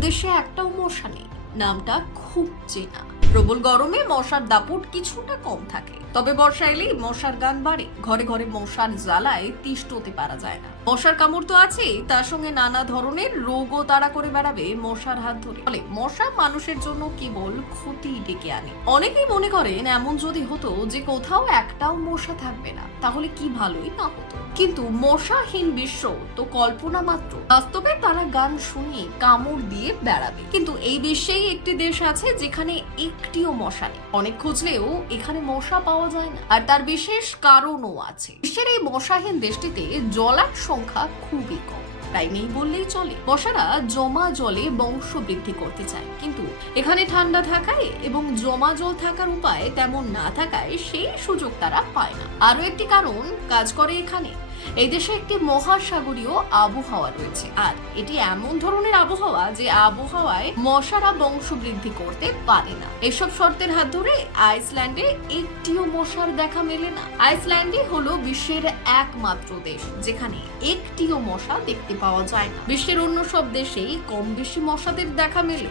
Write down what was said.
দেশে একটাও মশা নেই। নামটা খুব চেনা। প্রবল গরমে মশার দাপট কিছুটা কম থাকে। তবে বর্ষা এলেই মশার গান বাড়ে। ঘরে ঘরে মশার জ্বালায় তিষ্ঠ হতে পারা যায় না। মশার কামড় তো আছেই, তার সঙ্গে নানা ধরনের রোগও তারা করে বেড়াবে মশার হাত ধরে। ফলে মশা মানুষের জন্য কেবল ক্ষতি ডেকে আনে। অনেকেই মনে করেন, এমন যদি হতো যে কোথাও একটাও মশা থাকবে না, তাহলে কি ভালোই না হতো? কিন্তু মশাহীন বিশ্ব তো কল্পনা মাত্র। বাস্তবে তারা গান শুনিয়ে কামড় দিয়ে বেড়াবে। কিন্তু এই বিশ্বেই একটি দেশ আছে যেখানে একটিও মশা নেই। অনেক খুঁজলেও এখানে মশা পাওয়া যায় না। আর তার বিশেষ কারণও আছে। বিশ্বের এই মশাহীন দেশটিতে জলার সংখ্যা খুবই কম। তাই নেই বললেই চলে। মশারা জমা জলে বংশ বৃদ্ধি করতে চায়। কিন্তু এখানে ঠান্ডা থাকায় এবং জমা জল থাকার উপায় তেমন না থাকায় সেই সুযোগ তারা পায় না। আরও একটি কারণ কাজ করে এখানে। এই দেশে একটি মহাসাগরীয় আবহাওয়া রয়েছে। আর এটি এমন ধরনের আবহাওয়া যে আবহাওয়ায় মশারা বংশবৃদ্ধি করতে পারে না। এসব শর্তের হাত ধরে আইসল্যান্ডে একটিও মশার দেখা মেলে না। আইসল্যান্ডই হলো বিশ্বের একমাত্র দেশ, যেখানে একটিও মশা দেখতে পাওয়া যায় না। বিশ্বের অন্য সব দেশেই কম বেশি মশাদের দেখা মেলে।